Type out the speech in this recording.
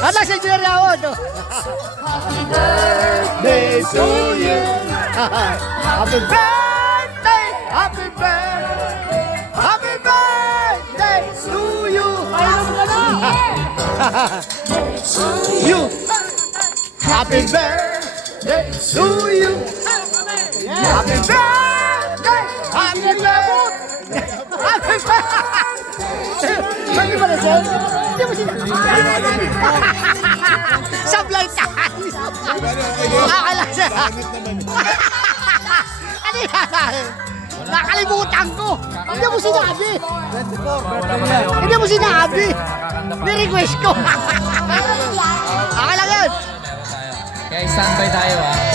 Hala si Jerry Awod. Birthday to you. Happy birthday, happy birthday, happy birthday to you. you. Happy birthday to you. Happy birthday, happy birthday, happy birthday. Sabi ba na siya? Sablay tayo. Akala siya. Ano yan? Nakalimutan ko. Hindi mo sinabi. Hindi mo sinabi. Ni-request ko. Akala yun. Kaya standby tayo ha.